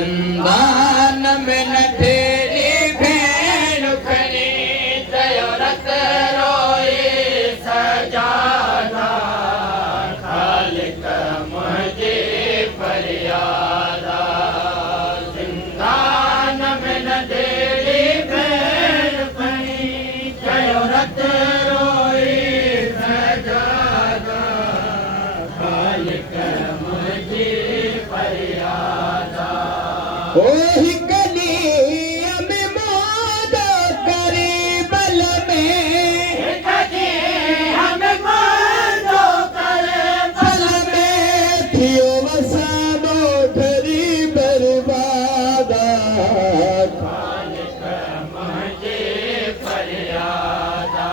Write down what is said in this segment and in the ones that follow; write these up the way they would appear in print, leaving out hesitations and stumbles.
जिंदान में न तेरी भेड़ खड़ी चयो रत रोई सजादा खालिक मुझे फरियादा जिंदान में न तेरी भेड़ खड़ी चयो रत रोई सजादा खालिक मुझे फरियादा ओ हिकली में मौज करी बल में हिकली हमें मौज करे बल में थियो वसाबो खरी बर्बादा खालिक मुझे फरियादा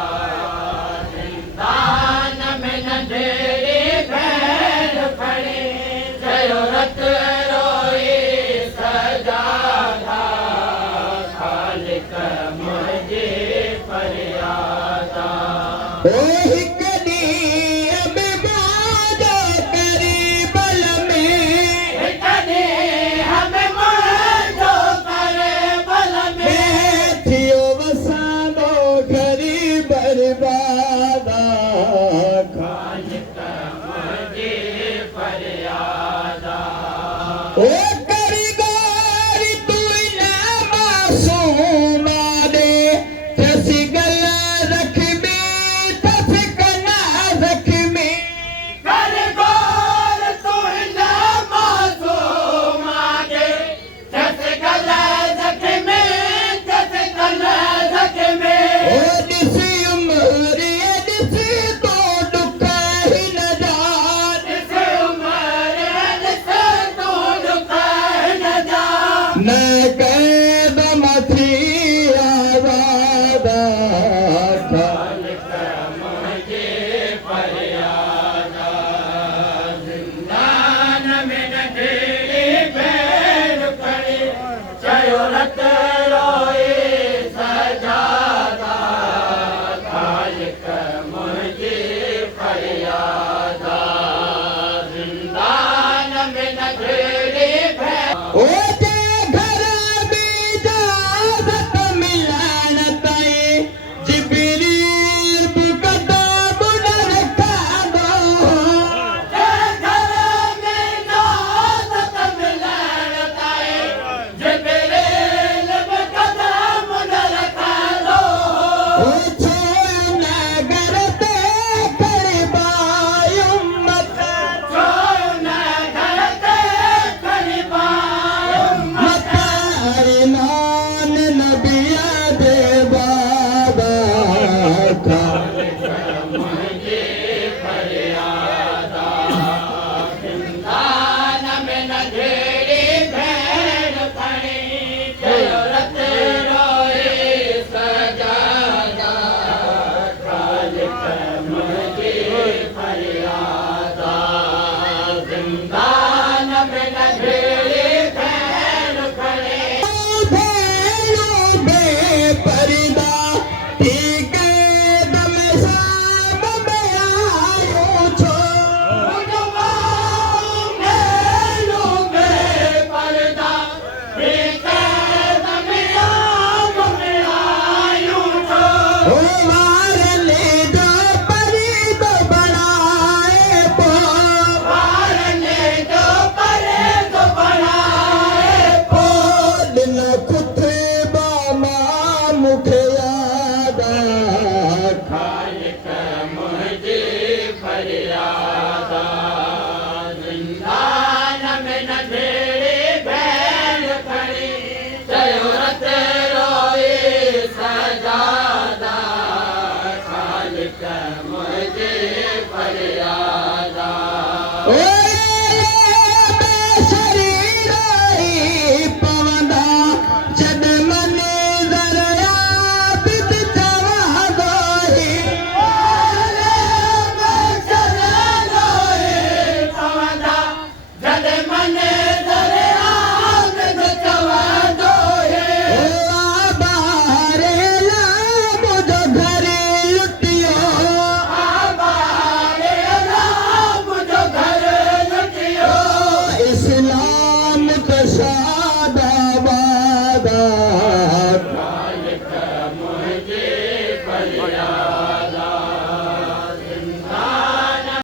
जिंदान में न ढेरी भेड़ खड़ी चयो रत ओ हिकली में मौज करी बल में हिकली हमें मौज करे बल में थियो वसानो खरी बर्बादा खालिक मुझे फरियादा ओ करी गोरी तू ना मासूमा दे जैसी गला दादा